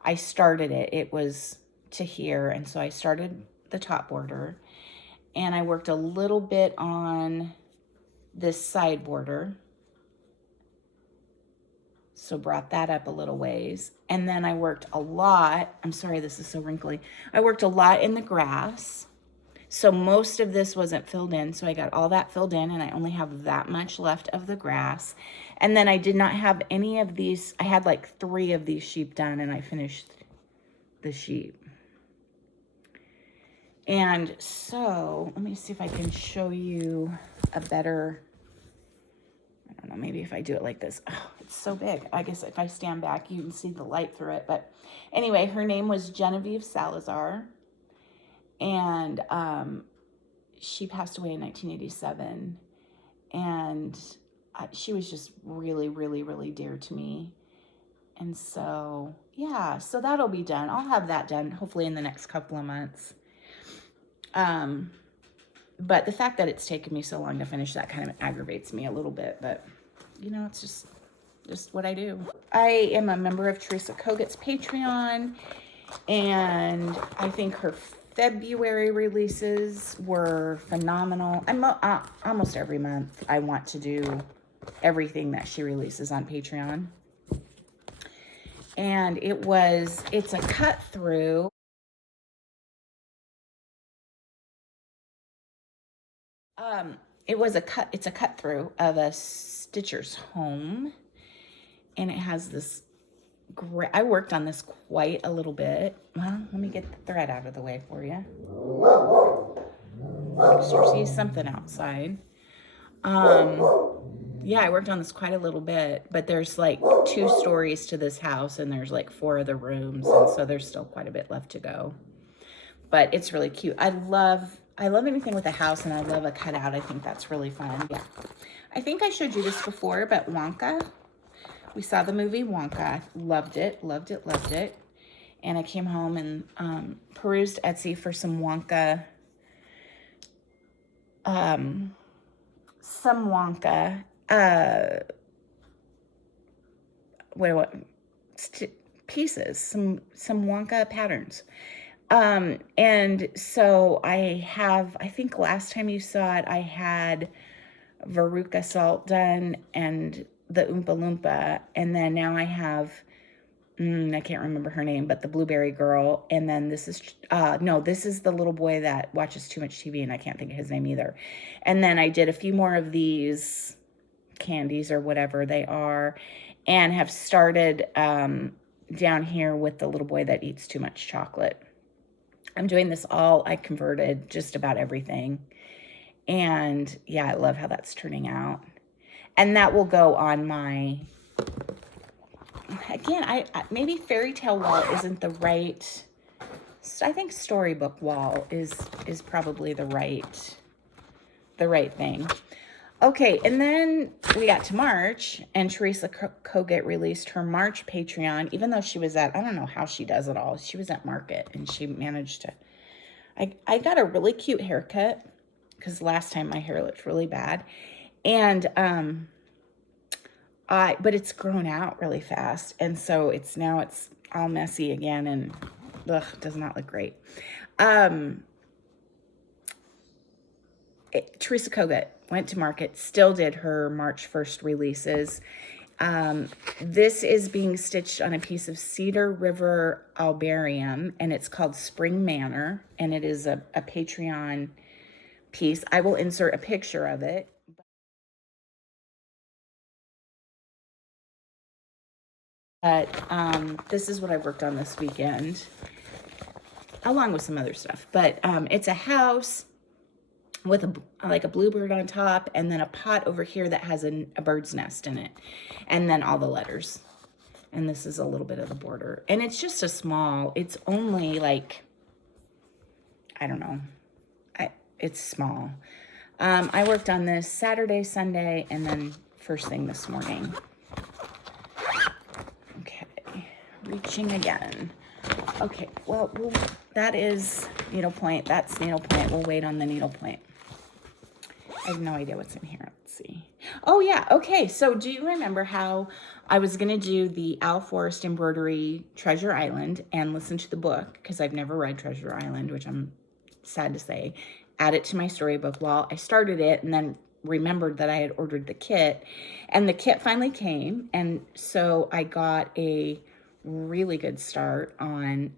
I started it. It was to here, and so I started the top border, and I worked a little bit on this side border. So brought that up a little ways. And then I worked a lot. I'm sorry, this is so wrinkly. I worked a lot in the grass. So most of this wasn't filled in. So I got all that filled in, and I only have that much left of the grass. And then I did not have any of these. I had like 3 of these sheep done, and I finished the sheep. And so let me see if I can show you a better, I don't know, maybe if I do it like this. Oh, it's so big. I guess if I stand back, you can see the light through it. But anyway, her name was Genevieve Salazar. And she passed away in 1987. And she was just really, really, really dear to me. And so, yeah, so that'll be done. I'll have that done hopefully in the next couple of months. But the fact that it's taken me so long to finish that kind of aggravates me a little bit, but it's just what I do. I am a member of Teresa Kogut's Patreon, and I think her February releases were phenomenal. Almost every month I want to do everything that she releases on Patreon. And it's a cut through. It's a cut through of a Stitcher's Home, and it has this great, I worked on this quite a little bit. Well, let me get the thread out of the way for you. Sure, see something outside. Yeah, I worked on this quite a little bit, but there's like 2 stories to this house, and there's like 4 other rooms, and so there's still quite a bit left to go. But it's really cute. I love anything with a house, and I love a cutout. I think that's really fun. Yeah. I think I showed you this before, but Wonka. We saw the movie Wonka. I loved it, loved it, loved it. And I came home and perused Etsy for some Wonka. Pieces, some Wonka patterns. And so I think last time you saw it, I had Veruca Salt done and the Oompa Loompa. And then now I have, I can't remember her name, but the Blueberry Girl. And then this is, no, this is the little boy that watches too much TV and I can't think of his name either. And then I did a few more of these candies or whatever they are, and have started down here with the little boy that eats too much chocolate. I'm doing this all, I converted just about everything. And yeah, I love how that's turning out. And that will go on my, again, I maybe fairy tale wall isn't the right, I think storybook wall is probably the right thing. Okay, and then we got to March, and Teresa Kogut released her March Patreon, even though she was at, I don't know how she does it all. She was at market, and she managed to, I got a really cute haircut, because last time my hair looked really bad. And, but it's grown out really fast, and so now it's all messy again, and ugh, does not look great. Teresa Kogut went to market, still did her March 1st releases. This is being stitched on a piece of Cedar River Albarium, and it's called Spring Manor, and it is a Patreon piece. I will insert a picture of it. But this is what I've worked on this weekend, along with some other stuff. But it's a house with a bluebird on top, and then a pot over here that has a bird's nest in it, and then all the letters. And this is a little bit of the border, and it's just a small, it's only like, I don't know, it's small. I worked on this Saturday, Sunday, and then first thing this morning. Okay, reaching again. Okay, well, that is needlepoint. That's needlepoint. We'll wait on the needlepoint. I have no idea what's in here. Let's see. Oh, yeah. Okay, so do you remember how I was going to do the Owl Forest embroidery Treasure Island and listen to the book, because I've never read Treasure Island, which I'm sad to say, add it to my storybook wall. I started it and then remembered that I had ordered the kit, and the kit finally came, and so I got a really good start on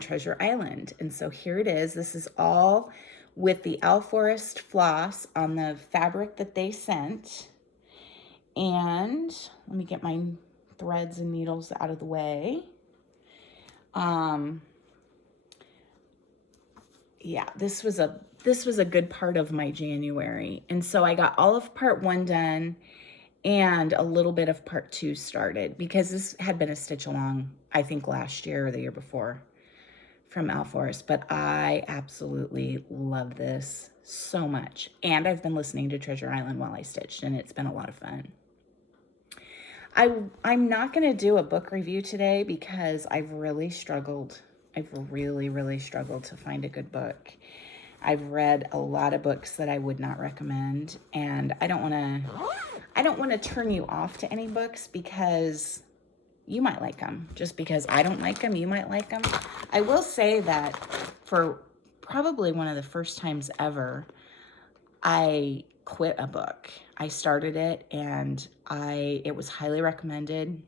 Treasure Island. And so here it is. This is all with the Owl Forest floss on the fabric that they sent. And let me get my threads and needles out of the way. Yeah, this was a good part of my January. And so I got all of part 1 done and a little bit of part 2 started, because this had been a stitch along, I think last year or the year before, from Owl Forest. But I absolutely love this so much. And I've been listening to Treasure Island while I stitched, and it's been a lot of fun. I'm not going to do a book review today because I've really struggled. I've really struggled to find a good book. I've read a lot of books that I would not recommend, and I don't want to turn you off to any books, because you might like them. Just because I don't like them, you might like them. I will say that for probably one of the first times ever, I quit a book. I started it, and it was highly recommended,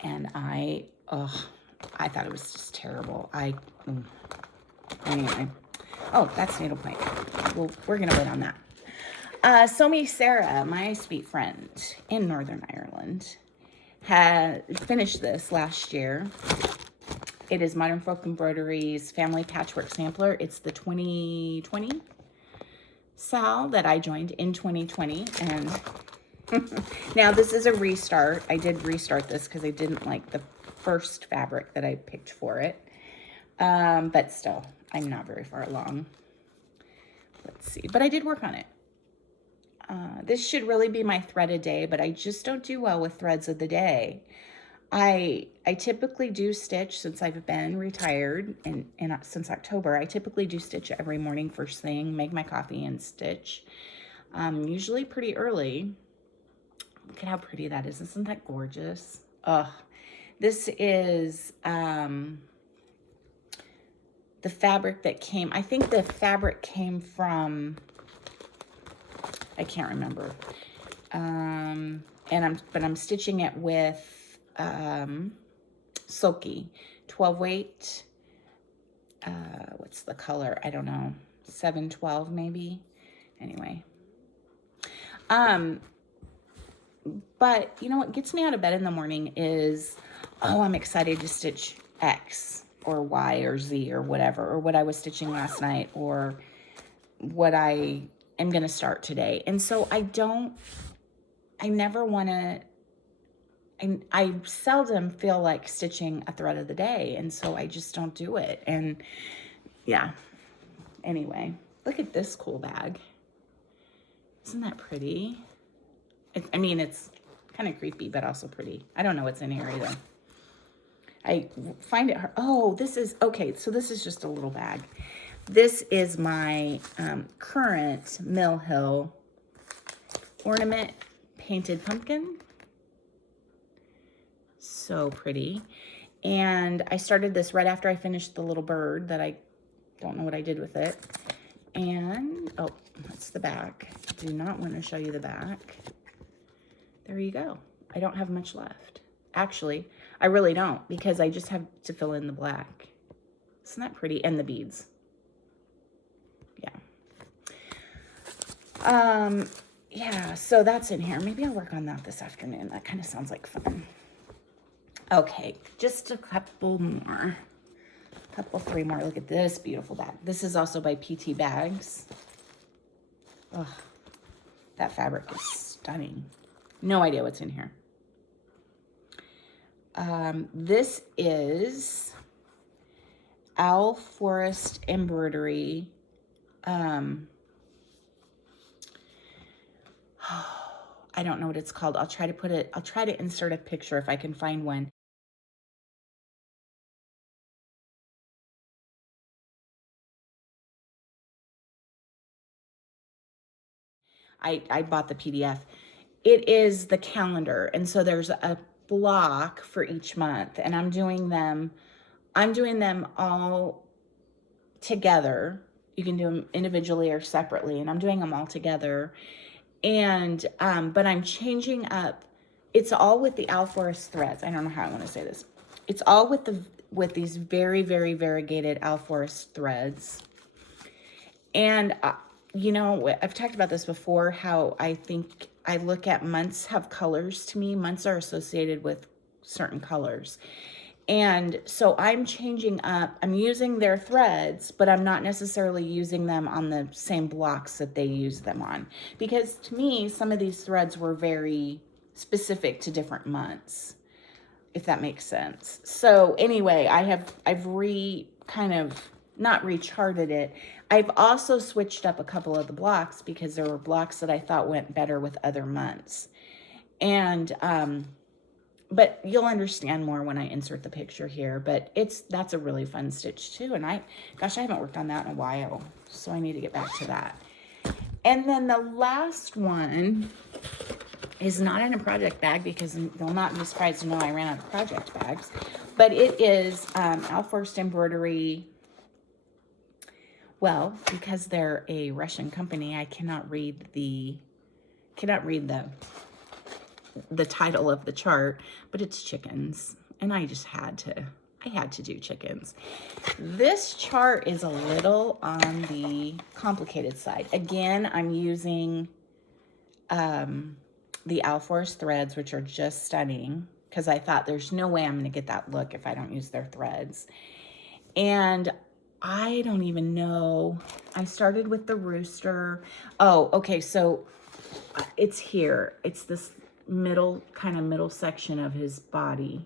and I thought it was just terrible. Anyway. Oh, that's needlepoint. Well, we're gonna wait on that. So me, Sarah, my sweet friend in Northern Ireland, had finished this last year. It is Modern Folk Embroidery's Family Patchwork Sampler. It's the 2020 SAL that I joined in 2020, and now this is a restart. I did restart this because I didn't like the first fabric that I picked for it, but still, I'm not very far along. Let's see, but I did work on it. This should really be my thread a day, but I just don't do well with threads of the day. I typically do stitch, since I've been retired and since October. I typically do stitch every morning first thing, make my coffee and stitch. Usually pretty early. Look at how pretty that is. Isn't that gorgeous? Ugh. This is the fabric that came, I think the fabric came from, I can't remember. But I'm stitching it with Silky 12 weight. What's the color? I don't know. 712 maybe. Anyway. But you know what gets me out of bed in the morning is, oh, I'm excited to stitch X or Y or Z or whatever, or what I was stitching last night, or what I am going to start today. And so I never want to, I seldom feel like stitching a thread of the day. And so I just don't do it. And yeah, anyway, look at this cool bag. Isn't that pretty? I mean, it's kind of creepy, but also pretty. I don't know what's in here either. I find it hard. Oh, this is, okay, so this is just a little bag. This is my current Mill Hill ornament painted pumpkin. So pretty. And I started this right after I finished the little bird that I don't know what I did with it. And, oh, that's the back. Do not want to show you the back. There you go. I don't have much left. Actually, I really don't, because I just have to fill in the black. Isn't that pretty? And the beads. Yeah. Yeah, so that's in here. Maybe I'll work on that this afternoon. That kind of sounds like fun. Okay, just a couple more. Three more. Look at this beautiful bag. This is also by PT Bags. Oh, that fabric is stunning. No idea what's in here. This is Owl Forest embroidery. I don't know what it's called. I'll try to insert a picture if I can find one. I bought the PDF. It is the calendar. And so there's a block for each month, and I'm doing them all together. You can do them individually or separately, and I'm doing them all together. And, but I'm changing up, it's all with the Owl Forest threads. I don't know how I want to say this. It's all with these very, very variegated Owl Forest threads. And, you know, I've talked about this before, how I think I look at months have colors to me. Months are associated with certain colors. And so I'm changing up, I'm using their threads, but I'm not necessarily using them on the same blocks that they use them on. Because to me, some of these threads were very specific to different months, if that makes sense. So anyway, I've kind of not recharted it. I've also switched up a couple of the blocks because there were blocks that I thought went better with other months. And, but you'll understand more when I insert the picture here, but that's a really fun stitch too. And gosh, I haven't worked on that in a while, so I need to get back to that. And then the last one is not in a project bag, because they'll not be surprised to know I ran out of project bags, but it is Owl Forest embroidery. Well, because they're a Russian company, I cannot read the title of the chart, but it's chickens, and I had to do chickens. This chart is a little on the complicated side. Again, I'm using the Owl Forest threads, which are just stunning, because I thought there's no way I'm going to get that look if I don't use their threads. And I don't even know. I started with the rooster. Oh, okay, so it's here. It's this middle section of his body.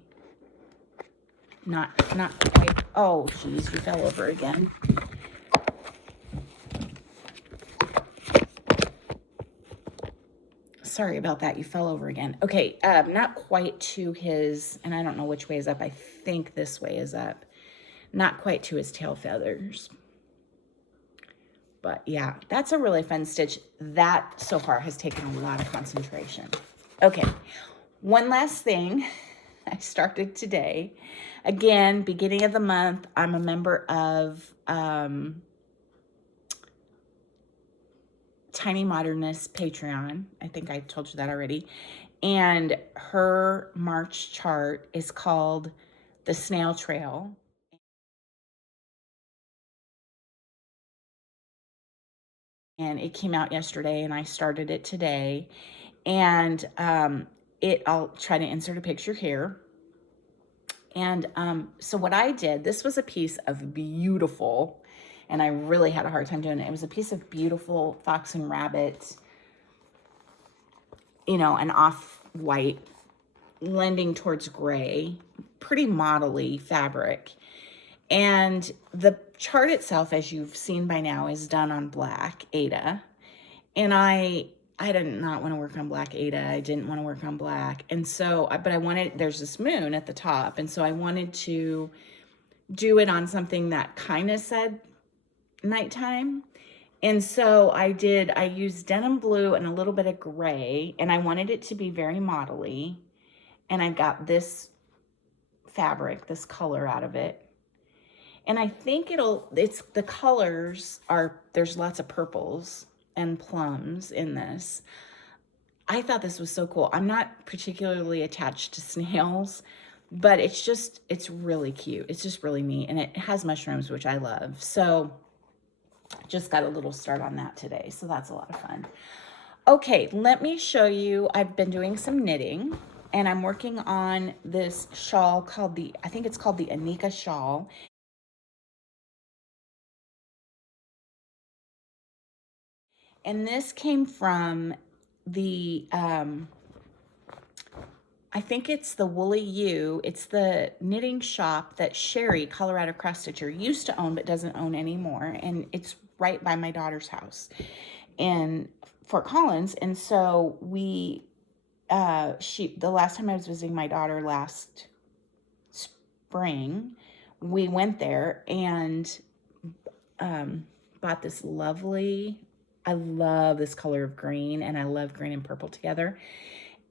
Not quite. Oh, geez, you fell over again. Sorry about that. You fell over again. Okay, not quite to his, and I don't know which way is up. I think this way is up. Not quite to his tail feathers. But yeah, that's a really fun stitch. That so far has taken a lot of concentration. Okay, one last thing. I started today. Again, beginning of the month, I'm a member of Tiny Modernist Patreon. I think I told you that already. And her March chart is called the Snail Trail. And it came out yesterday, and I started it today. And I'll try to insert a picture here. And so what I did, this was a piece of beautiful, and I really had a hard time doing it. It was a piece of beautiful fox and rabbit, you know, an off-white, lending towards gray, pretty modelly fabric. And the chart itself, as you've seen by now, is done on black Ada. And I did not want to work on black Ada. I didn't want to work on black. And so, but I wanted, there's this moon at the top. And so I wanted to do it on something that kind of said nighttime. And so I used denim blue and a little bit of gray, and I wanted it to be very modelly. And I got this fabric, this color out of it. And I think the colors are, there's lots of purples and plums in this. I thought this was so cool. I'm not particularly attached to snails, but it's really cute. It's just really neat. And it has mushrooms, which I love. So just got a little start on that today. So that's a lot of fun. Okay, let me show you. I've been doing some knitting, and I'm working on this shawl called I think it's called the Anika shawl. And this came from the, I think it's the Woolly U. It's the knitting shop that Sherry, Colorado Cross Stitcher, used to own but doesn't own anymore. And it's right by my daughter's house in Fort Collins. And so the last time I was visiting my daughter last spring, we went there and bought this lovely, I love this color of green, and I love green and purple together.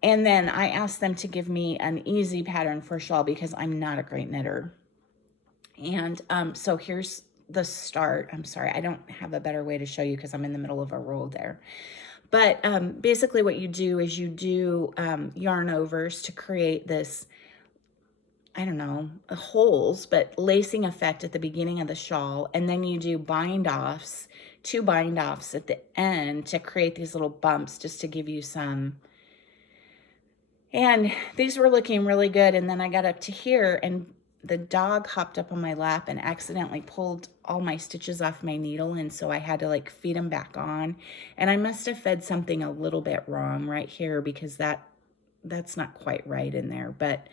And then I asked them to give me an easy pattern for a shawl because I'm not a great knitter. And so here's the start. I'm sorry, I don't have a better way to show you because I'm in the middle of a roll there. But basically what you do is you do yarn overs to create this, I don't know, holes, but lacing effect at the beginning of the shawl. And then you do bind offs, 2 bind offs at the end to create these little bumps just to give you some. And these were looking really good. And then I got up to here and the dog hopped up on my lap and accidentally pulled all my stitches off my needle. And so I had to like feed them back on. And I must have fed something a little bit wrong right here because that's not quite right in there. But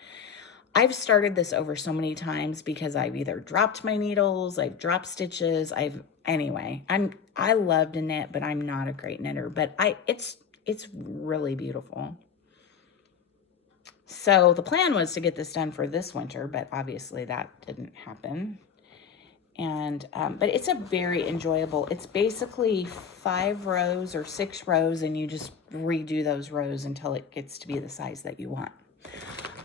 I've started this over so many times because I've either dropped my needles, I've dropped stitches, anyway, I love to knit, but I'm not a great knitter, but it's really beautiful. So the plan was to get this done for this winter, but obviously that didn't happen. And, but it's a very enjoyable, it's basically 5 rows or 6 rows, and you just redo those rows until it gets to be the size that you want.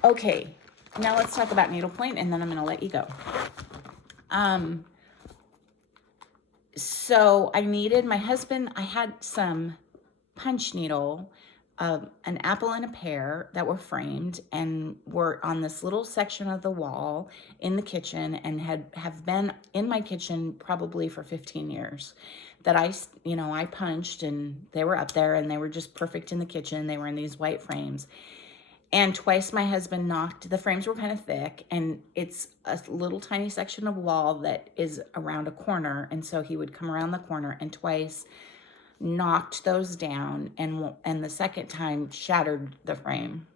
Okay. Now let's talk about needlepoint, and then I'm going to let you go. So my husband, I had some punch needle, an apple and a pear that were framed and were on this little section of the wall in the kitchen and have been in my kitchen probably for 15 years that I punched, and they were up there and they were just perfect in the kitchen. They were in these white frames. And twice my husband the frames were kind of thick, and it's a little tiny section of wall that is around a corner. And so he would come around the corner and twice knocked those down, and the second time shattered the frame.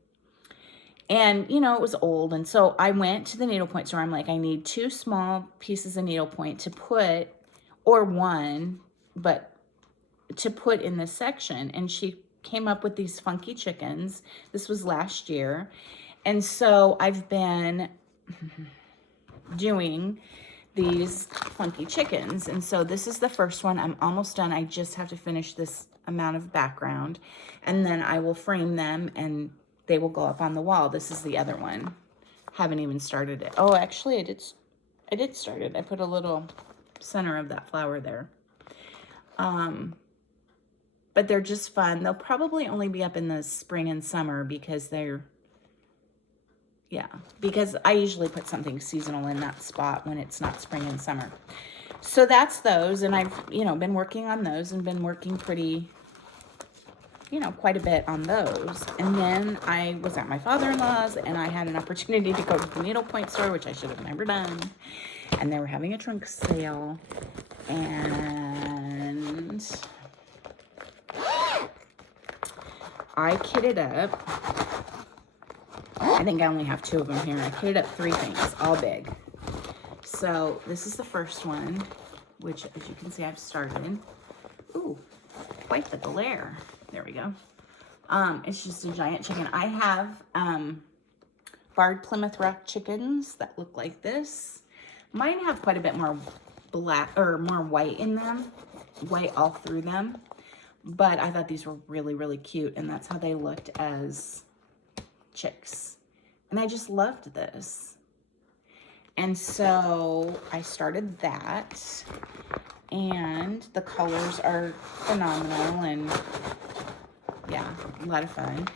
And, it was old. And so I went to the needlepoint store. I'm like, I need 2 small pieces of needlepoint to put, or 1, but to put in this section. And she came up with these funky chickens. This was last year. And so I've been doing these funky chickens. And so this is the first one. I'm almost done. I just have to finish this amount of background, and then I will frame them and they will go up on the wall. This is the other one. Haven't even started it. Oh, actually I did start it. I put a little center of that flower there. But they're just fun. They'll probably only be up in the spring and summer because because I usually put something seasonal in that spot when it's not spring and summer. So that's those, and I've, been working on those and been working pretty, quite a bit on those. And then I was at my father-in-law's and I had an opportunity to go to the Needlepoint store, which I should have never done. And they were having a trunk sale, and I kitted up. I think I only have 2 of them here. I kitted up 3 things, all big. So this is the first one, which, as you can see, I've started. Ooh, quite the glare. There we go. It's just a giant chicken. I have barred Plymouth Rock chickens that look like this. Mine have quite a bit more black or more white in them, white all through them. But I thought these were really, really cute, and that's how they looked as chicks. And I just loved this. And so I started that, and the colors are phenomenal, and yeah, a lot of fun.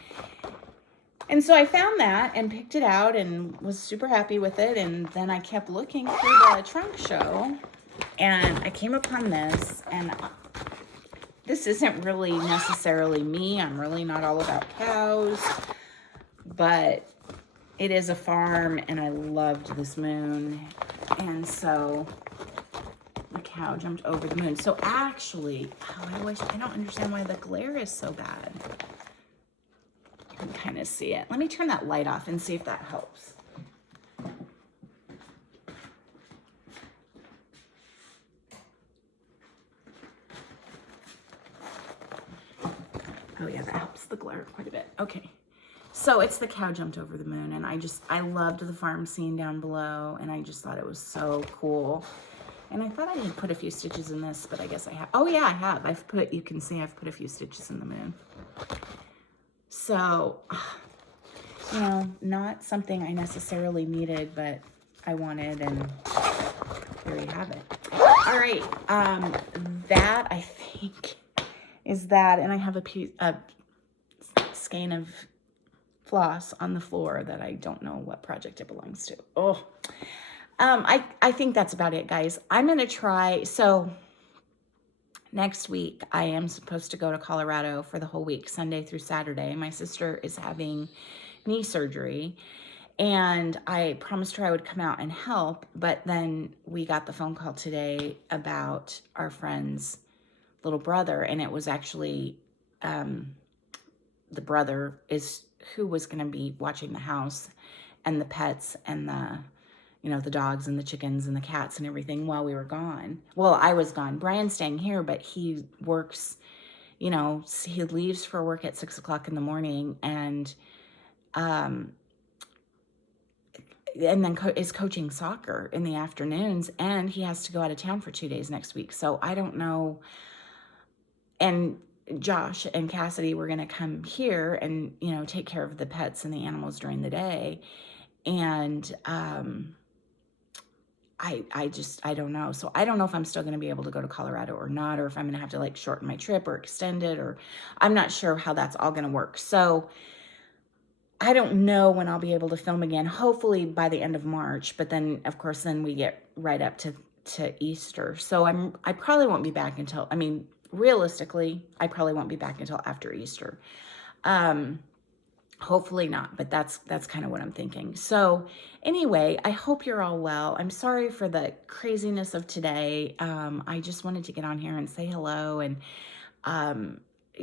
And so I found that and picked it out and was super happy with it. And then I kept looking through the trunk show and I came upon this, and this isn't really necessarily me. I'm really not all about cows, but it is a farm and I loved this moon. And so the cow jumped over the moon. So actually, I don't understand why the glare is so bad. You can kind of see it. Let me turn that light off and see if that helps. Oh yeah, that helps the glare quite a bit. Okay. So it's the cow jumped over the moon, and I loved the farm scene down below, and I just thought it was so cool. And I thought I had put a few stitches in this, but I guess I have. Oh yeah, I have. You can see I've put a few stitches in the moon. So, not something I necessarily needed, but I wanted, and there you have it. All right, that I think is that, and I have a skein of floss on the floor that I don't know what project it belongs to. Oh, I think that's about it, guys. I'm gonna try. So next week, I am supposed to go to Colorado for the whole week, Sunday through Saturday. My sister is having knee surgery, and I promised her I would come out and help, but then we got the phone call today about our friend's little brother, and it was actually the brother who was going to be watching the house and the pets and the dogs and the chickens and the cats and everything while we were gone. Well, I was gone. Brian's staying here, but he works, he leaves for work at 6 o'clock in the morning, and then is coaching soccer in the afternoons, and he has to go out of town for 2 days next week. So I don't know. And Josh and Cassidy were going to come here and, take care of the pets and the animals during the day. And I don't know. So I don't know if I'm still going to be able to go to Colorado or not, or if I'm going to have to shorten my trip or extend it, or I'm not sure how that's all going to work. So I don't know when I'll be able to film again, hopefully by the end of March. But then, of course, then we get right up to Easter. So I probably won't be back until, realistically, I probably won't be back until after Easter. Hopefully not, but that's kind of what I'm thinking. So anyway, I hope you're all well. I'm sorry for the craziness of today. I just wanted to get on here and say hello and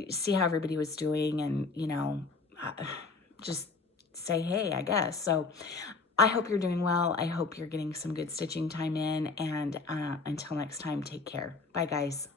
see how everybody was doing, and, just say hey, I guess. So I hope you're doing well. I hope you're getting some good stitching time in, and until next time, take care. Bye, guys.